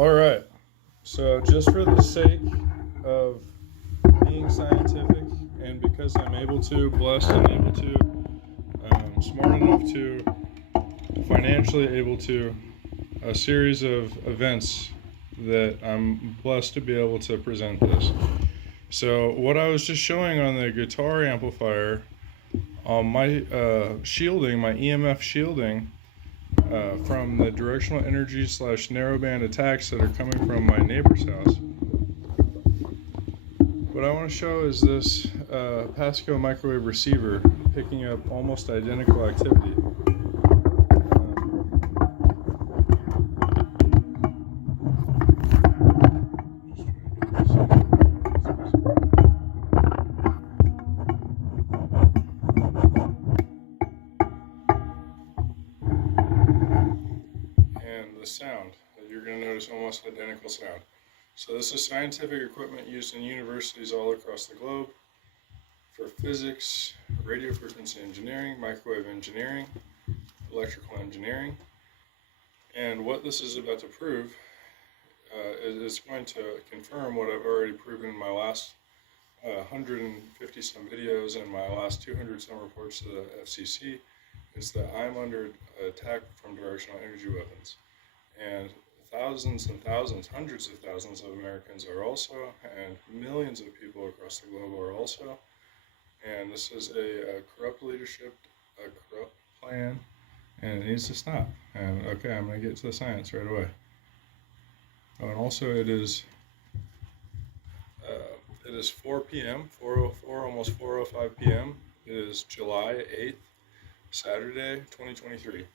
All right. So just for the sake of being scientific, and because I'm able to, blessed and able to, smart enough to, financially able to, a series of events that I'm blessed to be able to present this. So what I was just showing on the guitar amplifier, my shielding, my EMF shielding, from the directional energy / narrowband attacks that are coming from my neighbor's house. What I want to show is this Pasco microwave receiver picking up almost identical activity. The sound, you're going to notice almost identical sound. So this is scientific equipment used in universities all across the globe for physics, radio frequency engineering, microwave engineering, electrical engineering. And what this is about to prove is going to confirm what I've already proven in my last 150 some videos and my last 200 some reports to the FCC. Is that I'm under attack from directional energy weapons. And thousands and thousands, hundreds of thousands of Americans are also, and millions of people across the globe are also. And this is a corrupt leadership, a corrupt plan, and it needs to stop. And okay, I'm going to get to the science right away. Oh, and also it is 4 p.m., 4:04, almost 4:05 p.m. It is July 8th, Saturday, 2023.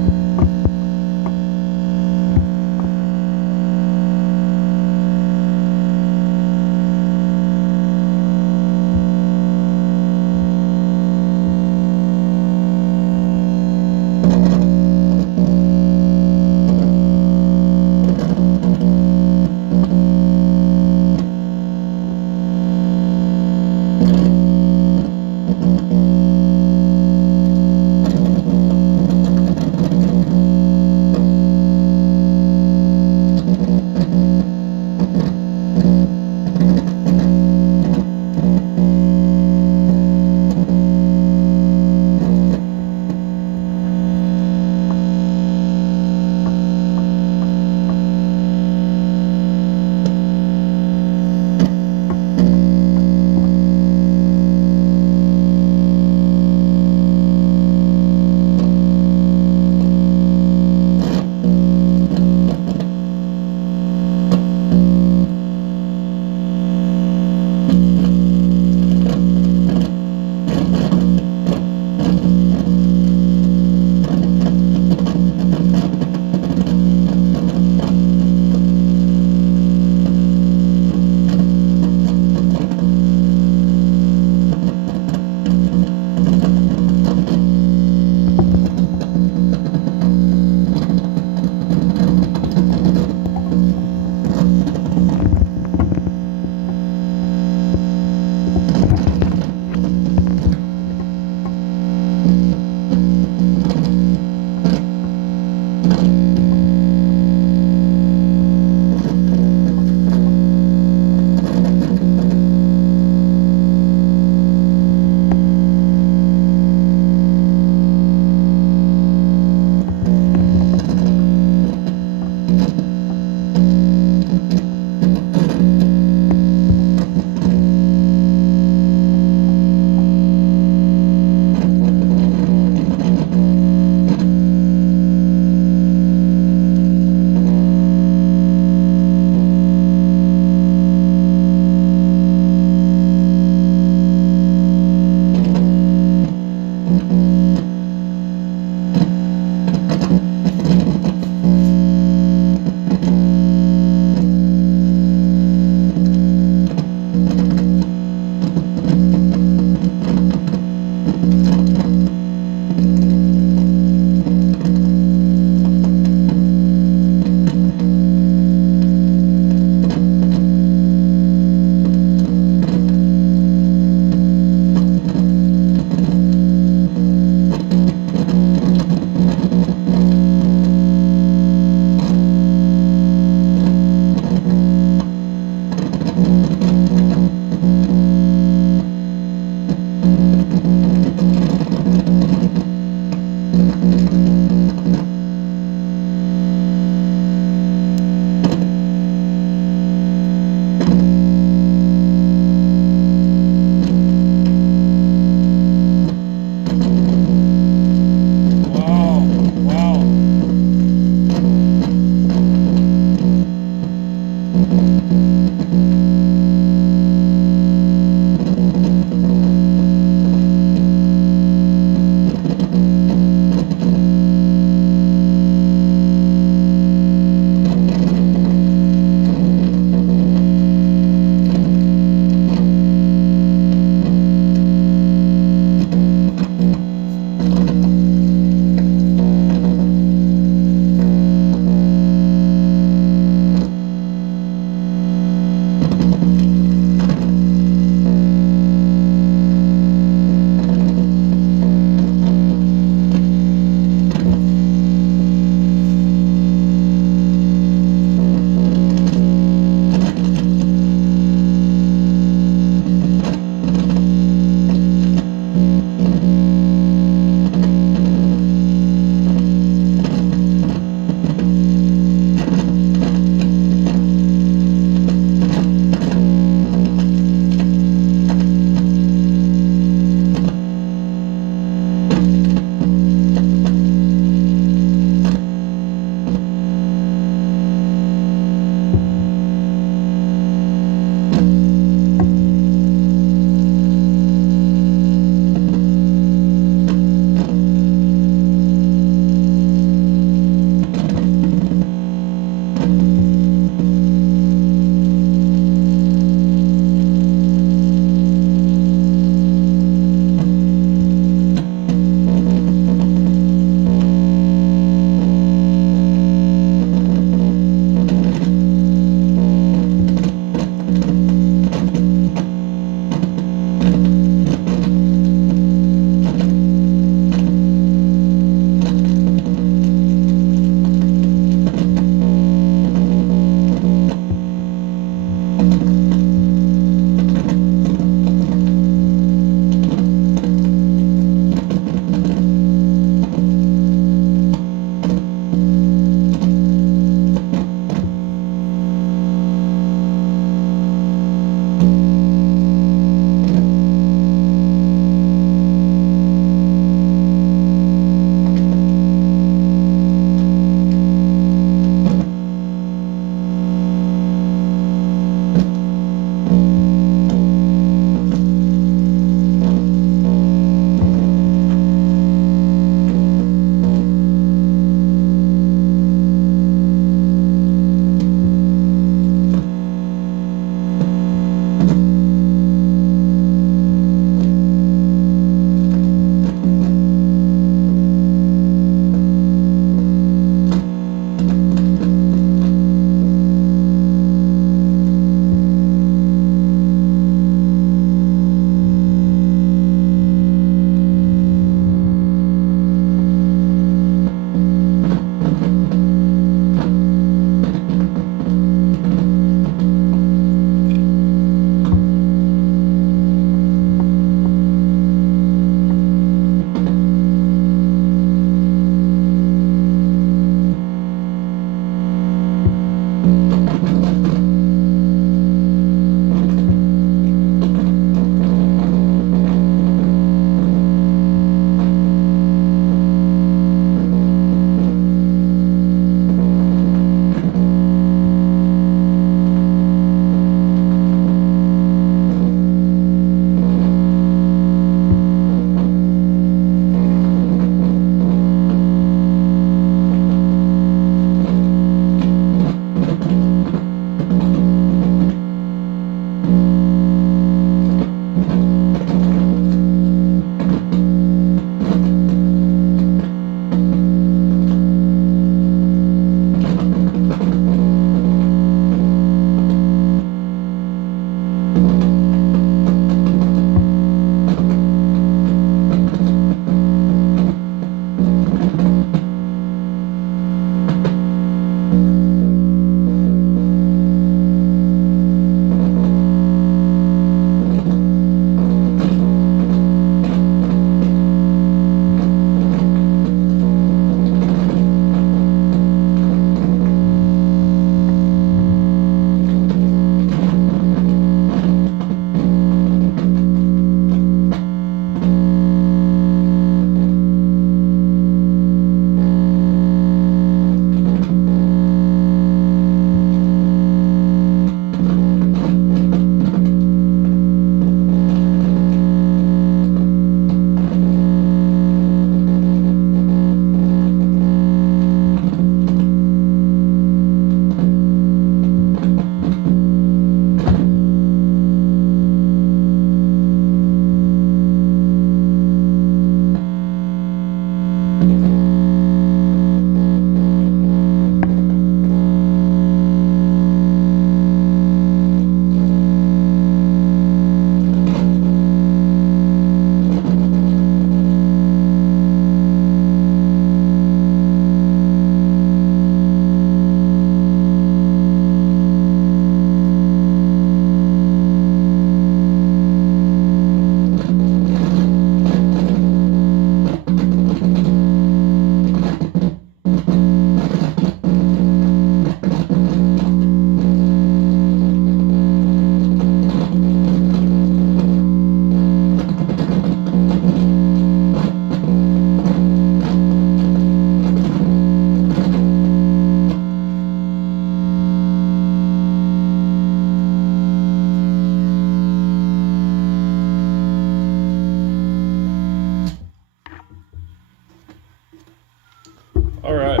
All right.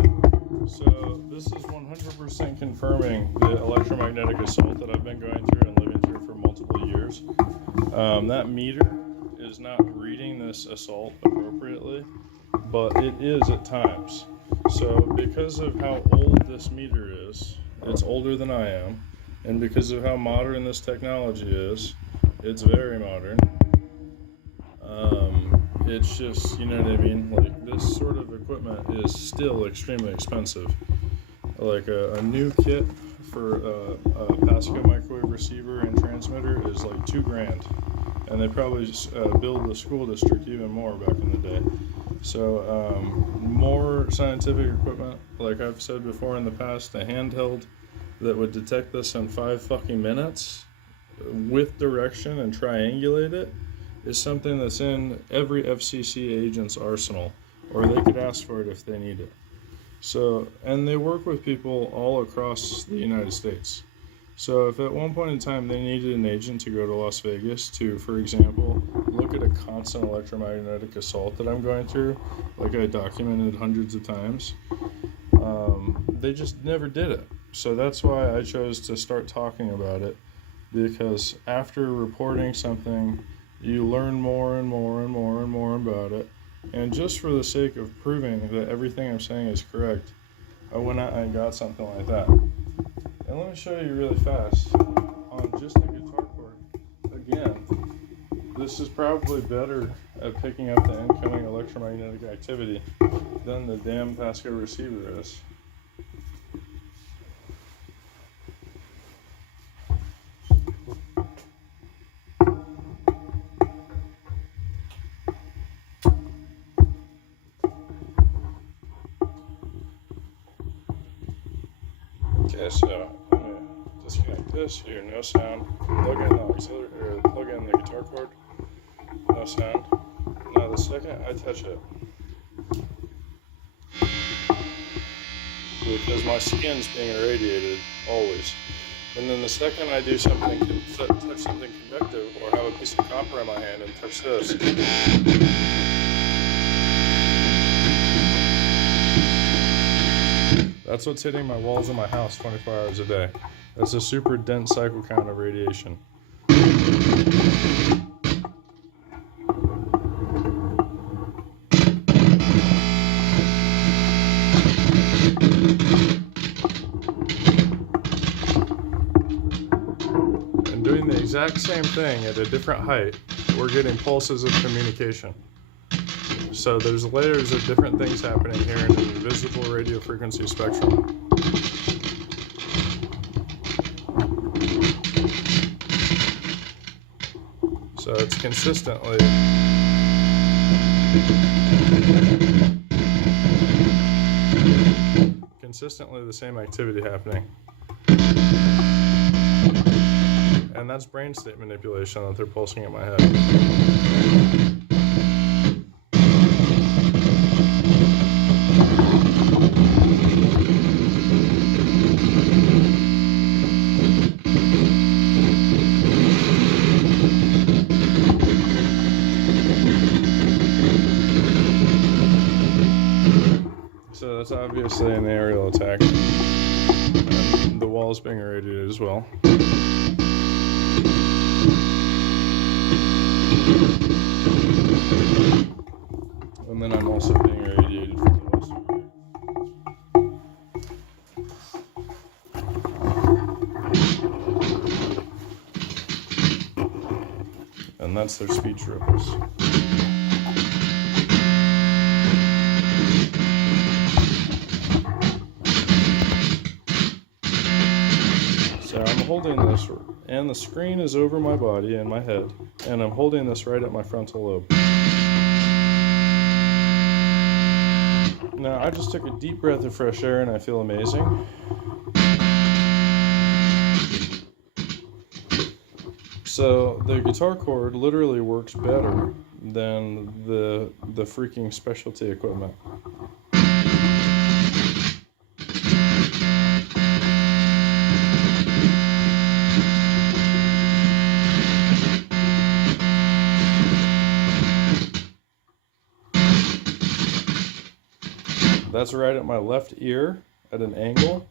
So this is 100% confirming the electromagnetic assault that I've been going through and living through for multiple years. That meter is not reading this assault appropriately, but it is at times. So because of how old this meter is, it's older than I am, and because of how modern this technology is, it's very modern. It's just, you know what I mean? Like, this sort of equipment is still extremely expensive. Like a new kit for a Pasco microwave receiver and transmitter is like $2,000, and they probably billed the school district even more back in the day. So more scientific equipment, like I've said before in the past, a handheld that would detect this in 5 fucking minutes with direction and triangulate it is something that's in every FCC agent's arsenal, or they could ask for it if they need it. So, and they work with people all across the United States. So if at one point in time they needed an agent to go to Las Vegas to, for example, look at a constant electromagnetic assault that I'm going through, like I documented hundreds of times, they just never did it. So that's why I chose to start talking about it, because after reporting something, you learn more and more and more and more about it. And just for the sake of proving that everything I'm saying is correct, I went out and got something like that. And let me show you really fast on just a guitar chord. Again, this is probably better at picking up the incoming electromagnetic activity than the damn Pasco receiver is. Okay, so I'm gonna disconnect this, hear no sound, plug in the auxiliary, or plug in the guitar cord, no sound. Now the second I touch it, because my skin's being irradiated always, and then the second I do something, touch something conductive, or have a piece of copper in my hand and touch this, that's what's hitting my walls of my house 24 hours a day. That's a super dense cycle count of radiation. And doing the exact same thing at a different height, we're getting pulses of communication. So there's layers of different things happening here in an invisible radio frequency spectrum. So it's consistently the same activity happening. And that's brain state manipulation that they're pulsing at my head. So that's obviously an aerial attack. And the wall is being irradiated as well. And then I'm also being irradiated from the west over here. And that's their speech ripples. So I'm holding this, and the screen is over my body and my head, and I'm holding this right at my frontal lobe. Now, I just took a deep breath of fresh air and I feel amazing. So the guitar cord literally works better than the freaking specialty equipment. That's right at my left ear at an angle.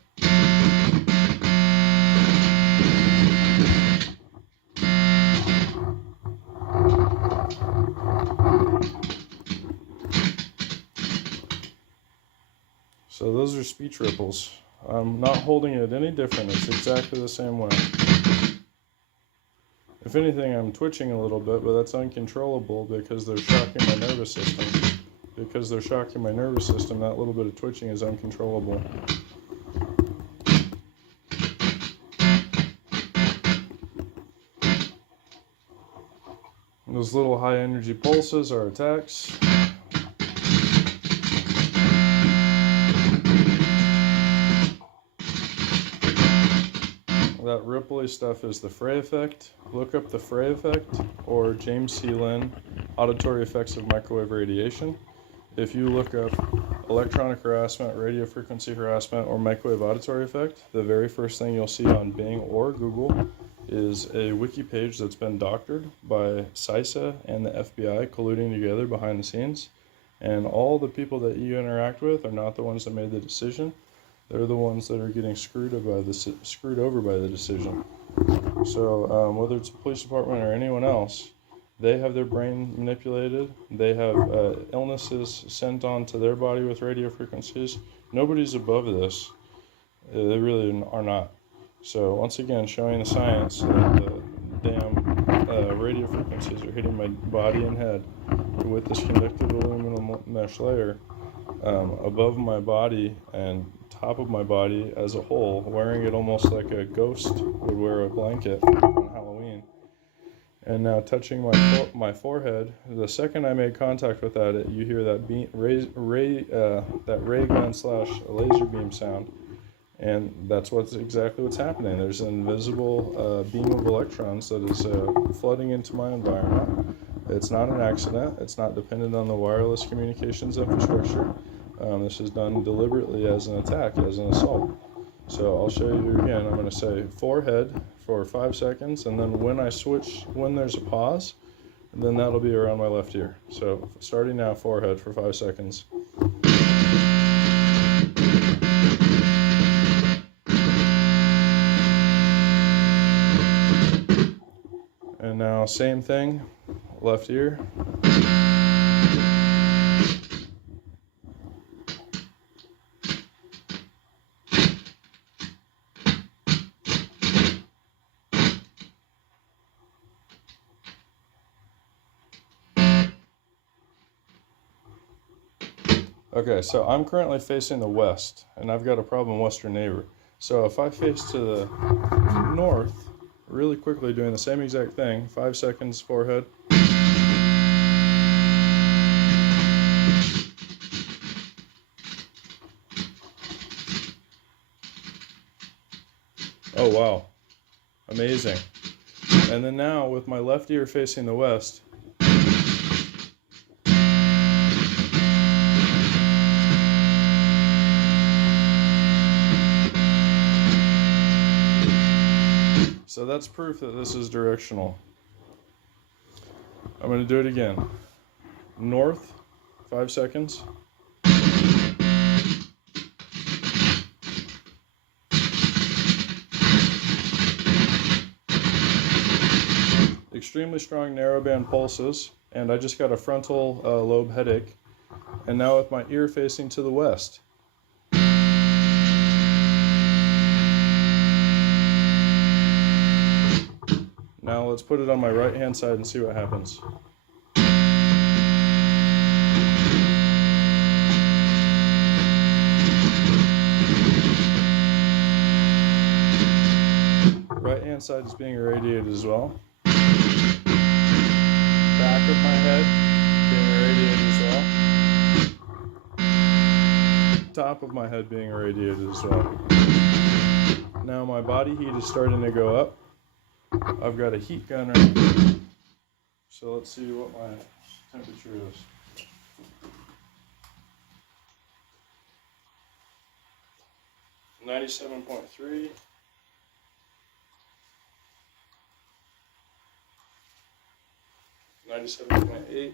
So those are speech ripples. I'm not holding it any different. It's exactly the same way. If anything, I'm twitching a little bit, but that's uncontrollable because they're shocking my nervous system. Because they're shocking my nervous system, that little bit of twitching is uncontrollable. Those little high energy pulses are attacks. That ripply stuff is the Frey effect. Look up the Frey effect or James C. Lynn, auditory effects of microwave radiation. If you look up electronic harassment, radio frequency harassment, or microwave auditory effect, the very first thing you'll see on Bing or Google is a wiki page that's been doctored by CISA and the FBI colluding together behind the scenes. And all the people that you interact with are not the ones that made the decision. They're the ones that are getting screwed over by the decision. So whether it's the police department or anyone else, they have their brain manipulated. They have illnesses sent on to their body with radio frequencies. Nobody's above this. They really are not. So once again, showing the science that the damn radio frequencies are hitting my body and head with this conductive aluminum mesh layer above my body and top of my body as a whole, wearing it almost like a ghost would wear a blanket on Halloween. And now touching my forehead, the second I made contact with that, you hear that ray gun / laser beam sound, and that's exactly what's happening. There's an invisible beam of electrons that is flooding into my environment. It's not an accident. It's not dependent on the wireless communications infrastructure. This is done deliberately as an attack, as an assault. So I'll show you again. I'm going to say forehead for 5 seconds, and then when I switch, when there's a pause, then that'll be around my left ear. So starting now, forehead for 5 seconds. And now same thing, left ear. Okay, so I'm currently facing the west, and I've got a problem western neighbor. So if I face to the north, really quickly doing the same exact thing, 5 seconds, forehead. Oh wow, amazing. And then now with my left ear facing the west, so that's proof that this is directional. I'm going to do it again. North, 5 seconds. Extremely strong narrowband pulses, and I just got a frontal lobe headache. And now with my ear facing to the west. Now let's put it on my right hand side and see what happens. Right hand side is being irradiated as well. Back of my head being irradiated as well. Top of my head being irradiated as well. Now my body heat is starting to go up. I've got a heat gun right here. So let's see what my temperature is. .3. 97.8.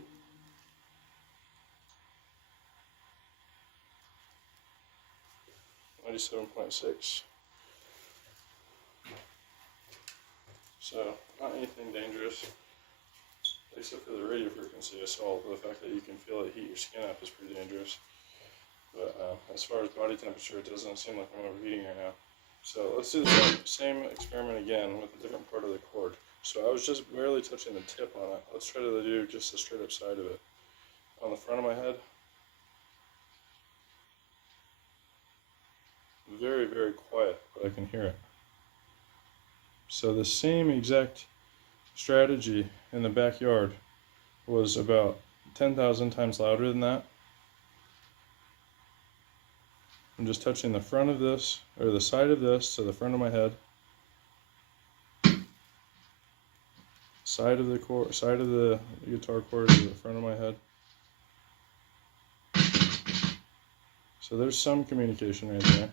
97.6. So, not anything dangerous, except for the radio frequency assault. The fact that you can feel it heat your skin up is pretty dangerous. But as far as body temperature, it doesn't seem like I'm overheating right now. So let's do the same experiment again with a different part of the cord. So I was just barely touching the tip on it. Let's try to do just the straight up side of it. On the front of my head. Very, very quiet, but I can hear it. So the same exact strategy in the backyard was about 10,000 times louder than that. I'm just touching the front of this, or the side of this, to the front of my head. Side of the guitar cord to the front of my head. So there's some communication right there.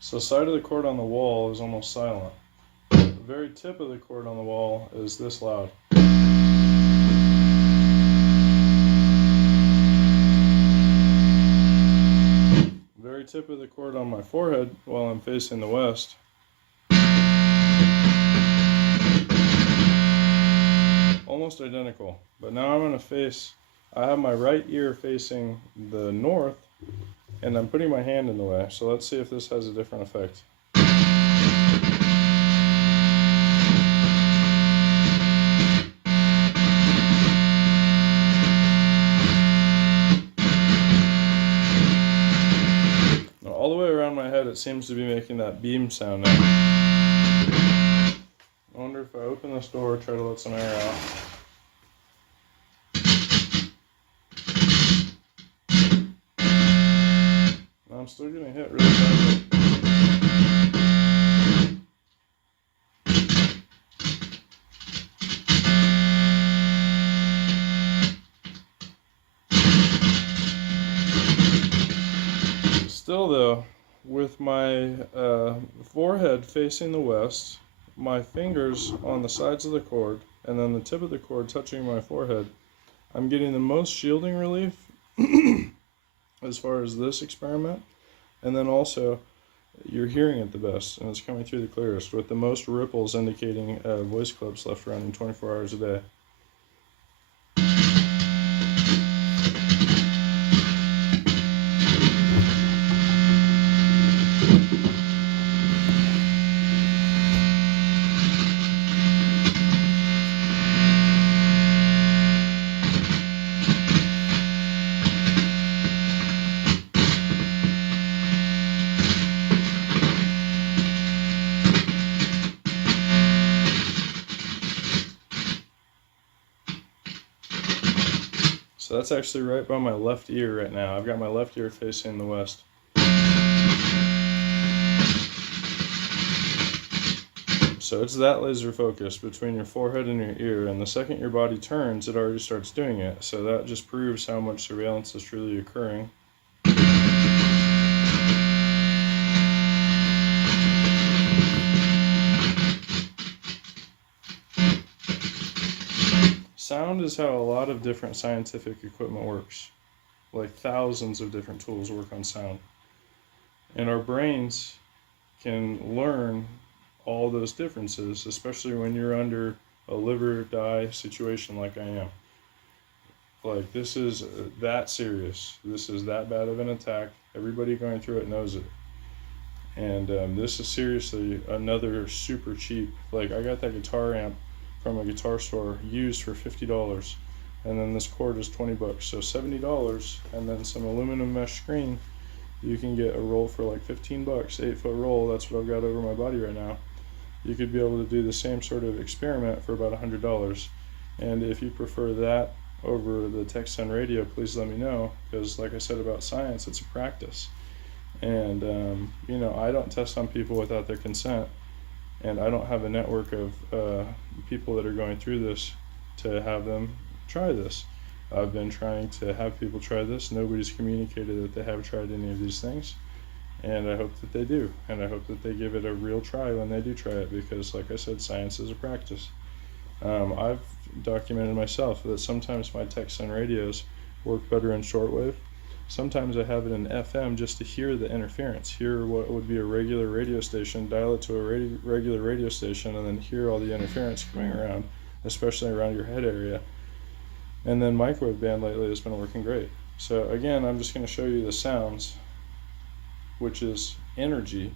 So side of the cord on the wall is almost silent. The very tip of the cord on the wall is this loud. Very tip of the cord on my forehead while I'm facing the west. Almost identical. But now I'm going to face, I have my right ear facing the north, and I'm putting my hand in the way, so let's see if this has a different effect. Now, all the way around my head, it seems to be making that beam sound now. I wonder if I open this door, try to let some air out. I'm still getting hit really badly. Still though, with my forehead facing the west, my fingers on the sides of the cord, and then the tip of the cord touching my forehead, I'm getting the most shielding relief as far as this experiment, and then also you're hearing it the best, and it's coming through the clearest, with the most ripples indicating voice clips left running 24 hours a day. So that's actually right by my left ear right now. I've got my left ear facing the west. So it's that laser focused between your forehead and your ear, and the second your body turns, it already starts doing it. So that just proves how much surveillance is truly occurring. Sound is how a lot of different scientific equipment works. Like thousands of different tools work on sound. And our brains can learn all those differences, especially when you're under a live or die situation like I am. Like, this is that serious. This is that bad of an attack. Everybody going through it knows it. And this is seriously another super cheap, like, I got that guitar amp from a guitar store used for $50, and then this cord is $20, so $70, and then some aluminum mesh screen. You can get a roll for like 15 bucks, 8-foot roll. That's what I've got over my body right now. You could be able to do the same sort of experiment for about $100. And if you prefer that over the text and radio, please let me know, because like I said about science, it's a practice. And, you know, I don't test on people without their consent, and I don't have a network of people that are going through this to have them try this. I've been trying to have people try this. Nobody's communicated that they have tried any of these things, and I hope that they do, and I hope that they give it a real try when they do try it, because like I said, science is a practice. I've documented myself that sometimes my texts and radios work better in shortwave. Sometimes I have it in FM just to hear the interference, hear what would be a regular radio station, dial it to a regular radio station, and then hear all the interference coming around, especially around your head area. And then microwave band lately has been working great. So again, I'm just going to show you the sounds, which is energy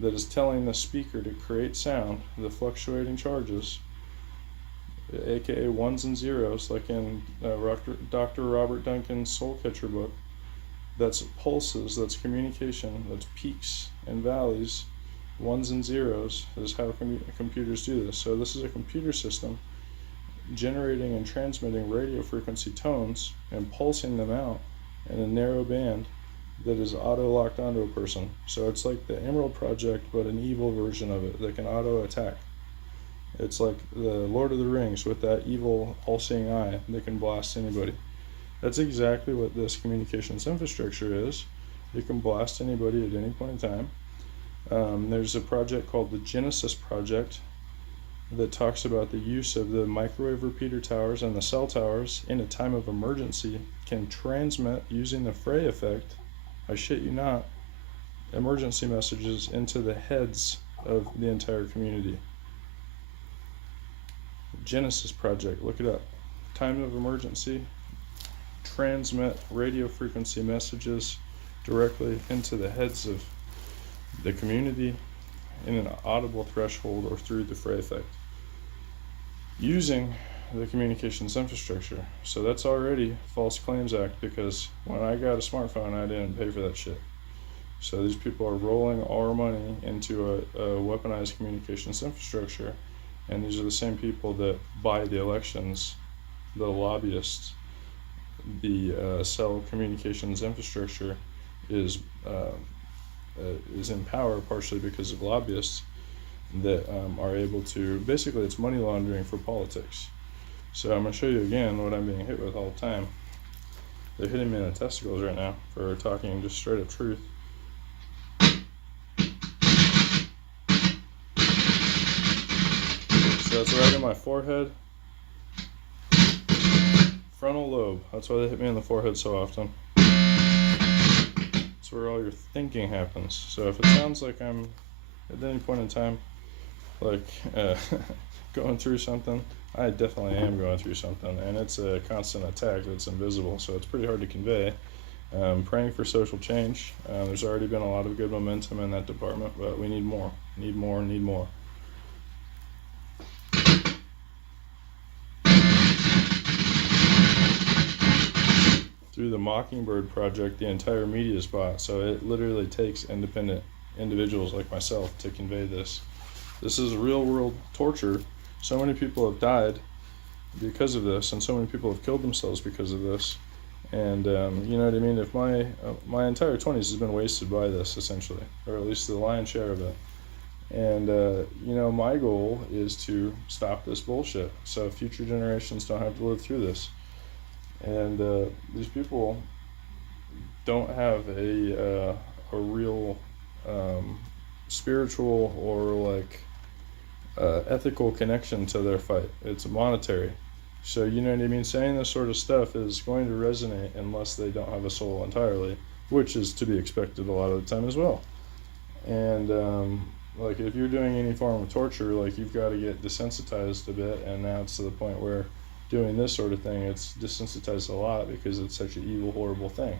that is telling the speaker to create sound, the fluctuating charges, aka ones and zeros, like in Dr. Robert Duncan's Soul Catcher book. That's pulses, that's communication, that's peaks and valleys, ones and zeros is how computers do this. So this is a computer system generating and transmitting radio frequency tones and pulsing them out in a narrow band that is auto-locked onto a person. So it's like the Emerald Project, but an evil version of it that can auto-attack. It's like the Lord of the Rings with that evil all-seeing eye that can blast anybody. That's exactly what this communications infrastructure is. You can blast anybody at any point in time. There's a project called the Genesis Project that talks about the use of the microwave repeater towers and the cell towers in a time of emergency can transmit using the Fray effect, I shit you not, emergency messages into the heads of the entire community. Genesis Project, look it up. Time of emergency, transmit radio frequency messages directly into the heads of the community in an audible threshold or through the Fray effect using the communications infrastructure. So that's already False Claims Act, because when I got a smartphone I didn't pay for that shit. So these people are rolling our money into a weaponized communications infrastructure, and these are the same people that buy the elections, the lobbyists. The cell communications infrastructure is in power partially because of lobbyists that are able to, basically it's money laundering for politics. So I'm going to show you again what I'm being hit with all the time. They're hitting me in the testicles right now for talking just straight up truth. So it's right in my forehead. Frontal lobe, that's why they hit me in the forehead so often. It's where all your thinking happens. So if it sounds like I'm at any point in time like going through something, I definitely am going through something, and it's a constant attack that's invisible, so it's pretty hard to convey. Praying for social change. There's already been a lot of good momentum in that department, but we need more, need more, need more. Through the Mockingbird Project, the entire media is bought, so it literally takes independent individuals like myself to convey this. This is real world torture. So many people have died because of this, and so many people have killed themselves because of this. And you know what I mean? If my entire 20s has been wasted by this, essentially, or at least the lion's share of it. And you know, my goal is to stop this bullshit so future generations don't have to live through this. And these people don't have a real spiritual or like ethical connection to their fight. It's monetary. So you know what I mean? Saying this sort of stuff is going to resonate unless they don't have a soul entirely, which is to be expected a lot of the time as well. And like if you're doing any form of torture, like you've got to get desensitized a bit, and now it's to the point where doing this sort of thing, it's desensitized a lot because it's such an evil, horrible thing.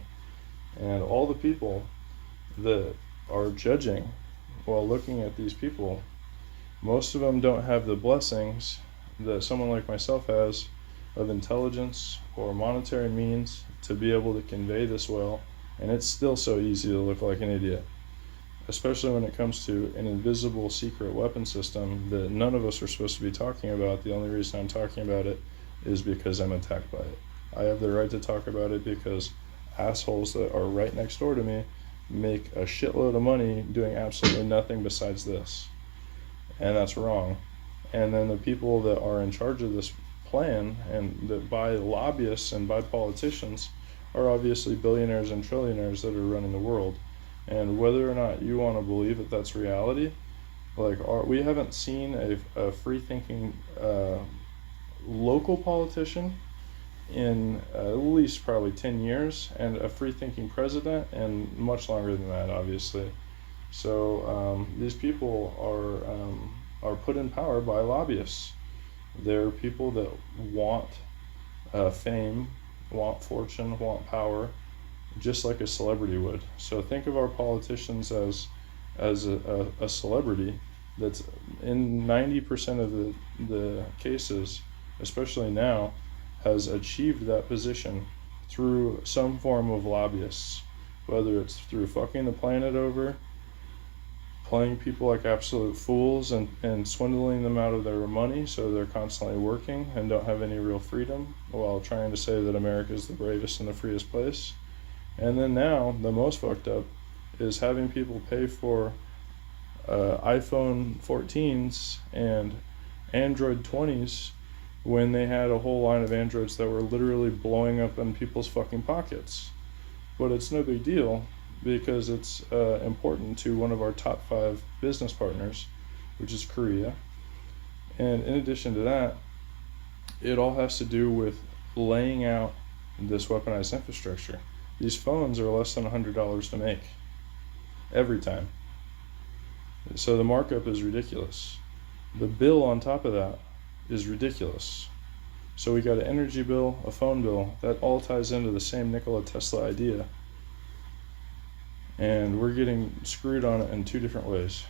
And all the people that are judging while looking at these people, most of them don't have the blessings that someone like myself has of intelligence or monetary means to be able to convey this well, and it's still so easy to look like an idiot, especially when it comes to an invisible secret weapon system that none of us are supposed to be talking about. The only reason I'm talking about it is because I'm attacked by it. I have the right to talk about it because assholes that are right next door to me make a shitload of money doing absolutely nothing besides this. And that's wrong. And then the people that are in charge of this plan, and that by lobbyists and by politicians, are obviously billionaires and trillionaires that are running the world. And whether or not you want to believe that that's reality, like we haven't seen a free-thinking local politician in at least probably 10 years, and a free-thinking president, and much longer than that, obviously. So these people are put in power by lobbyists. They're people that want fame, want fortune, want power, just like a celebrity would. So think of our politicians as a celebrity that's in 90% of the cases, especially now, has achieved that position through some form of lobbyists, whether it's through fucking the planet over, playing people like absolute fools and swindling them out of their money so they're constantly working and don't have any real freedom, while trying to say that America is the bravest and the freest place. And then now, the most fucked up is having people pay for iPhone 14s and Android 20s when they had a whole line of Androids that were literally blowing up in people's fucking pockets. But it's no big deal, because it's important to one of our top 5 business partners, which is Korea. And in addition to that, it all has to do with laying out this weaponized infrastructure. These phones are less than $100 to make every time. So the markup is ridiculous. The bill on top of that is ridiculous. So we got an energy bill, a phone bill, that all ties into the same Nikola Tesla idea. And we're getting screwed on it in 2 different ways.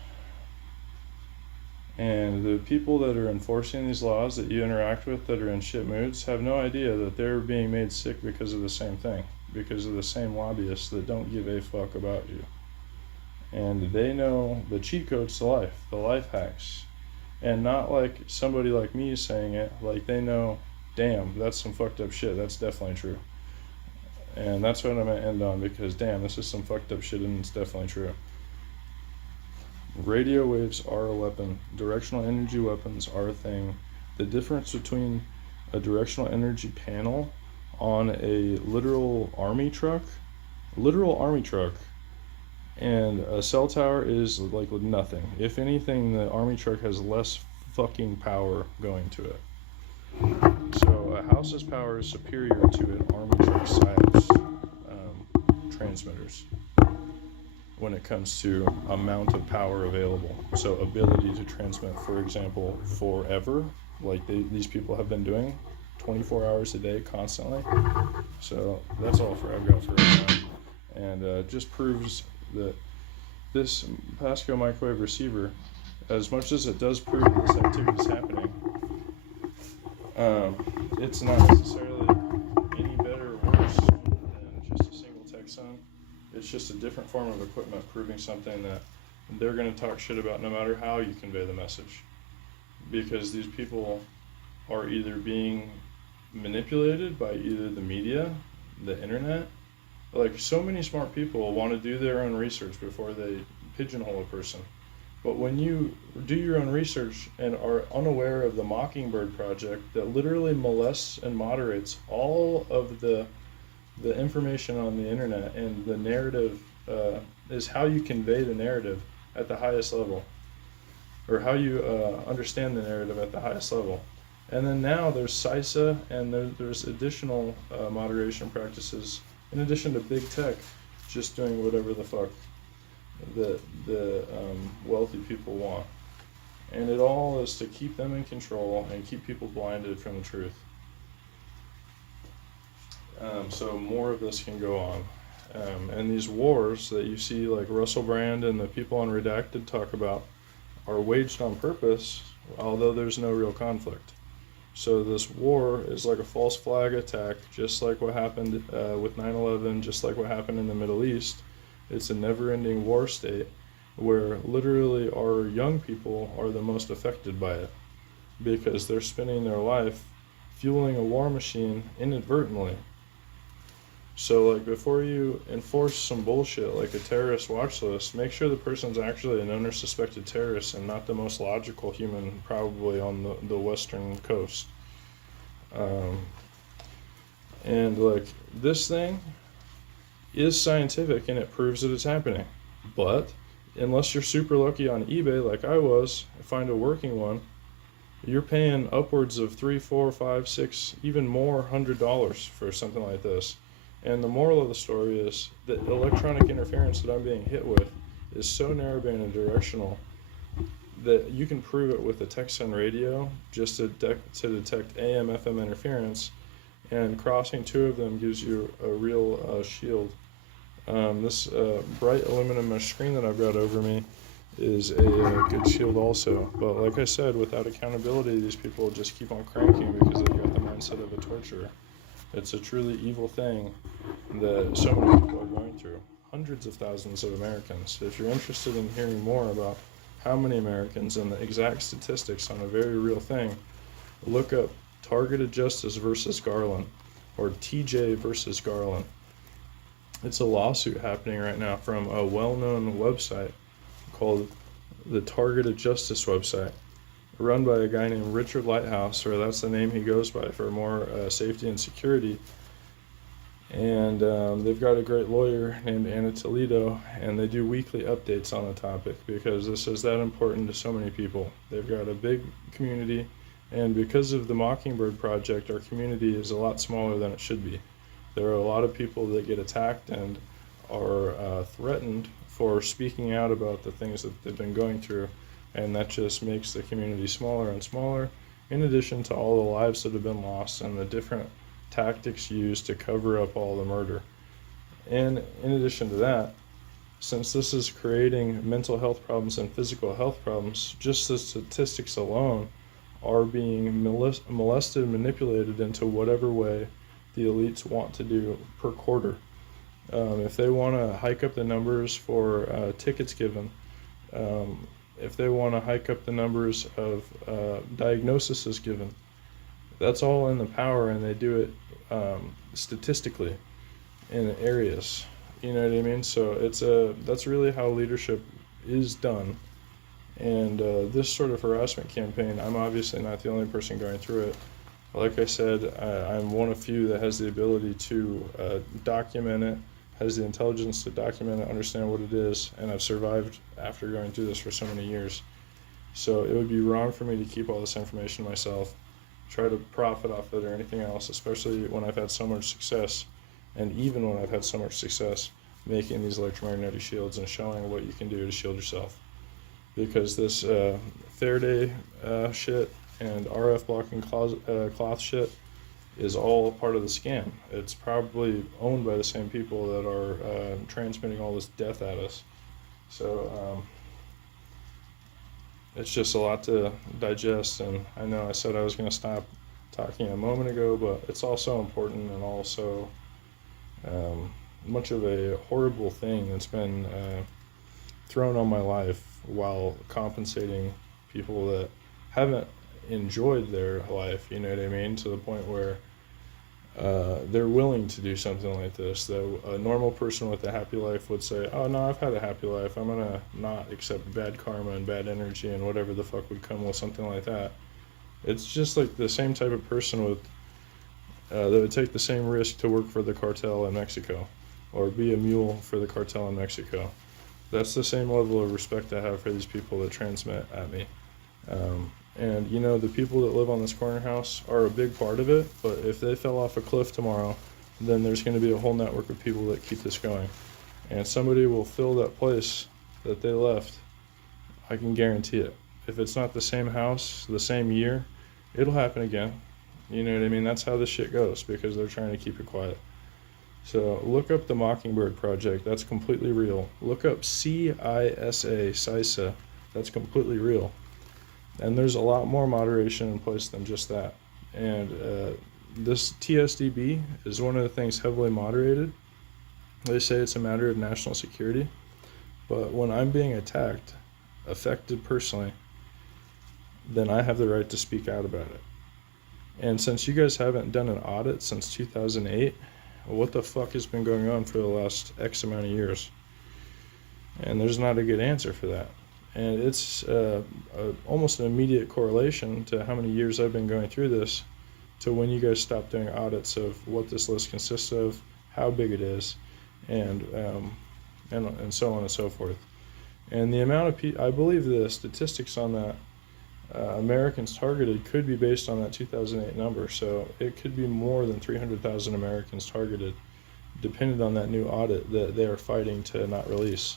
And the people that are enforcing these laws that you interact with that are in shit moods have no idea that they're being made sick because of the same thing, because of the same lobbyists that don't give a fuck about you. And they know the cheat codes to life, the life hacks. And not like somebody like me saying it, like they know, damn, that's some fucked up shit, that's definitely true. And that's what I'm going to end on, because damn, this is some fucked up shit and it's definitely true. Radio waves are a weapon. Directional energy weapons are a thing. The difference between a directional energy panel on a literal army truck, and a cell tower is like nothing. If anything, the army truck has less fucking power going to it. So a house's power is superior to an army truck size transmitters when it comes to amount of power available. So ability to transmit, for example, forever, like these people have been doing, 24 hours a day constantly. So that's all I've got for right now. And just proves that this Pasco microwave receiver, as much as it does prove that this activity is happening, it's not necessarily any better or worse than just a single Texan. It's just a different form of equipment proving something that they're going to talk shit about no matter how you convey the message. Because these people are either being manipulated by either the media, the internet. Like, so many smart people want to do their own research before they pigeonhole a person. But when you do your own research and are unaware of the Mockingbird Project that literally molests and moderates all of the information on the internet, and the narrative is how you convey the narrative at the highest level, or how you understand the narrative at the highest level. And then now there's CISA, and there's additional moderation practices in addition to big tech just doing whatever the fuck the wealthy people want. And it all is to keep them in control and keep people blinded from the truth. So more of this can go on. And these wars that you see, like Russell Brand and the people on Redacted talk about, are waged on purpose, although there's no real conflict. So this war is like a false flag attack, just like what happened with 9/11, just like what happened in the Middle East. It's a never-ending war state where literally our young people are the most affected by it, because they're spending their life fueling a war machine inadvertently. So, like, before you enforce some bullshit like a terrorist watch list, make sure the person's actually a known or suspected terrorist and not the most logical human probably on the western coast. Um, and, like, this thing is scientific and it proves that it's happening. But unless you're super lucky on eBay like I was, find a working one, you're paying upwards of $3, $4, $5, $6, even more $100 for something like this. And the moral of the story is that electronic interference that I'm being hit with is so narrowband and directional that you can prove it with a Texan radio just to detect AM, FM interference, and crossing two of them gives you a real shield. This bright aluminum mesh screen that I've got over me is a good shield also. But like I said, without accountability, these people just keep on cranking because they've got the mindset of a torturer. It's a truly evil thing that so many people are going through. Hundreds of thousands of Americans. If you're interested in hearing more about how many Americans and the exact statistics on a very real thing, look up Targeted Justice versus Garland, or TJ versus Garland. It's a lawsuit happening right now from a well-known website called the Targeted Justice website, run by a guy named Richard Lighthouse, or that's the name he goes by for more safety and security. And they've got a great lawyer named Anna Toledo, and they do weekly updates on the topic because this is that important to so many people. They've got a big community, and because of the Mockingbird Project, our community is a lot smaller than it should be. There are a lot of people that get attacked and are threatened for speaking out about the things that they've been going through, and that just makes the community smaller and smaller, in addition to all the lives that have been lost and the different tactics used to cover up all the murder. And in addition to that, since this is creating mental health problems and physical health problems, just the statistics alone are being molested and manipulated into whatever way the elites want to do per quarter. If they want to hike up the numbers for tickets given, if they want to hike up the numbers of diagnoses given, that's all in the power, and they do it statistically in areas. You know what I mean? So that's really how leadership is done. And this sort of harassment campaign, I'm obviously not the only person going through it. Like I said, I'm one of few that has the ability to document it, has the intelligence to document it, understand what it is, and I've survived after going through this for so many years. So it would be wrong for me to keep all this information to myself, try to profit off it or anything else, especially when I've had so much success, and even when I've had so much success making these electromagnetic shields and showing what you can do to shield yourself. Because this Faraday shit and RF blocking cloth shit is all part of the scam. It's probably owned by the same people that are transmitting all this death at us. So it's just a lot to digest, and I know I said I was going to stop talking a moment ago, but it's also important and also much of a horrible thing that's been thrown on my life while compensating people that haven't enjoyed their life, you know what I mean, to the point where they're willing to do something like this. Though a normal person with a happy life would say, oh no, I've had a happy life, I'm gonna not accept bad karma and bad energy and whatever the fuck would come with something like that. It's just like the same type of person with that would take the same risk to work for the cartel in Mexico or be a mule for the cartel in Mexico. That's the same level of respect I have for these people that transmit at me. And you know, the people that live on this corner house are a big part of it, but if they fell off a cliff tomorrow, then there's going to be a whole network of people that keep this going. And somebody will fill that place that they left. I can guarantee it. If it's not the same house, the same year, it'll happen again. You know what I mean? That's how this shit goes, because they're trying to keep it quiet. So look up the Mockingbird Project. That's completely real. Look up CISA. That's completely real. And there's a lot more moderation in place than just that. And this TSDB is one of the things heavily moderated. They say it's a matter of national security. But when I'm being attacked, affected personally, then I have the right to speak out about it. And since you guys haven't done an audit since 2008, what the fuck has been going on for the last X amount of years? And there's not a good answer for that. And it's almost an immediate correlation to how many years I've been going through this to when you guys stop doing audits of what this list consists of, how big it is, and so on and so forth. And the amount of I believe the statistics on that Americans targeted could be based on that 2008 number. So it could be more than 300,000 Americans targeted, depending on that new audit that they are fighting to not release.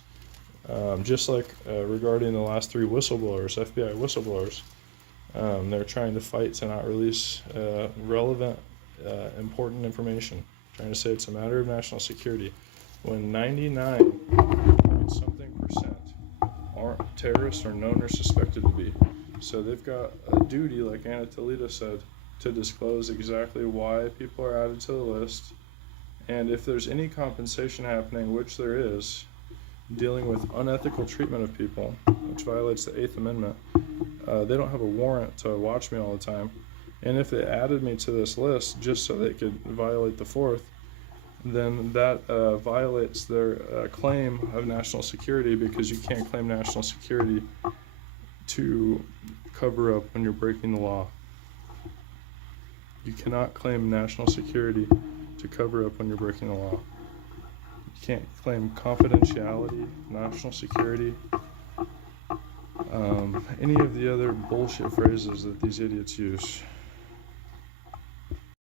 Just like regarding the last 3 whistleblowers, FBI whistleblowers, they're trying to fight to not release relevant, important information, trying to say it's a matter of national security, when 99% aren't terrorists or known or suspected to be. So they've got a duty, like Anna Toledo said, to disclose exactly why people are added to the list, and if there's any compensation happening, which there is, dealing with unethical treatment of people, which violates the 8th Amendment. They don't have a warrant to watch me all the time. And if they added me to this list just so they could violate the 4th, then that violates their claim of national security, because you can't claim national security to cover up when you're breaking the law. You cannot claim national security to cover up when you're breaking the law. You can't claim confidentiality, national security, any of the other bullshit phrases that these idiots use.